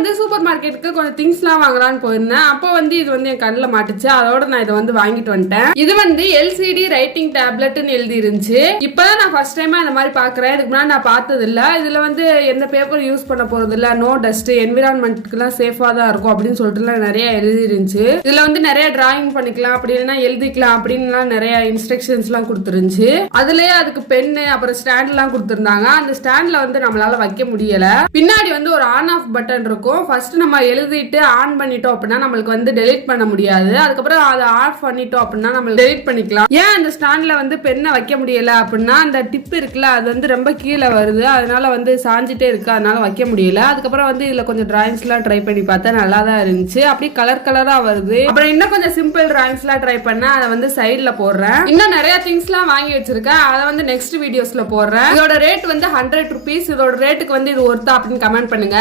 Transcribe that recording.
வந்து சூப்பர் மார்க்கெட்டுக்கு கொஞ்சம் திங்ஸ்லாம் வாங்கலாம்னு போயிருந்தேன். அப்போ வந்து இது வந்து என் கண்ணில் மாட்டுச்சு. அதோட நான் இதை வந்து வாங்கிட்டு வந்துட்டேன். இது வந்து LCD ரைட்டிங் டேப்லெட்னு எழுதி இருந்துச்சு. இப்பதான் நான் ஃபர்ஸ்ட் டைமா இந்த மாதிரி பாக்குறேன். இதுக்கு முன்னாடி நான் பார்த்தது இல்ல. இதுல வந்து எந்த பேப்பர் யூஸ் பண்ண போறது இல்ல, நோ டஸ்ட், என்விரான்மெண்ட்க்குலாம் சேஃபா தான் இருக்கும் அப்படின்னு சொல்லிட்டு நிறைய எழுதி இருந்துச்சு. இதுல வந்து நிறைய டிராயிங் பண்ணிக்கலாம், அப்படி இல்லைன்னா எழுதிக்கலாம் அப்படின்னு நிறைய இன்ஸ்ட்ரக்ஷன்ஸ் எல்லாம் கொடுத்துருந்துச்சு. அதுலயே அதுக்கு பென்னு அப்புறம் ஸ்டாண்ட் எல்லாம் கொடுத்துருந்தாங்க. அந்த ஸ்டாண்ட்ல வந்து நம்மளால வைக்க முடியல. பின்னாடி வந்து ஒரு ஆன் ஆஃப் பட்டன் இருக்கும். ஃபர்ஸ்ட் நம்ம எழுதிட்டு ஆன் பண்ணிட்டோம் அப்படின்னா நம்மளுக்கு வந்து டெலிட் பண்ண முடியாது. அதுக்கப்புறம் அதை ஆஃப் பண்ணிட்டோம் அப்படின்னா நம்ம டெலிட் பண்ணிக்கலாம். ஏன் அந்த ஸ்டாண்ட்ல வந்து பெண்ணை வைக்க முடியல அப்படின்னா அந்த டிப் இருக்குல்ல, அது வந்து ரொம்ப கீழே வருது. அதனால வந்து சாஞ்சிட்டே இருக்கு, அதனால வைக்க முடியல. அதுக்கப்புறம் வந்து இதுல கொஞ்சம் டிராயிங்ஸ் எல்லாம் ட்ரை பண்ணி பார்த்தா நல்லா தான் இருந்துச்சு. அப்படியே கலர் கலரா வருது. அப்புறம் இன்னும் கொஞ்சம் சிம்பிள் டிராயிங்ஸ் எல்லாம் ட்ரை பண்ண அதை வந்து சைட்ல போடுறேன். இன்னும் நிறைய திங்ஸ் எல்லாம் வாங்கி வச்சிருக்கேன். அதை வந்து நெக்ஸ்ட் வீடியோஸ்ல போடுறேன். இதோட ரேட் வந்து 100 rupees. இதோட ரேட்டுக்கு வந்து இது ஒர்த்தா அப்படின்னு கமெண்ட் பண்ணுங்க.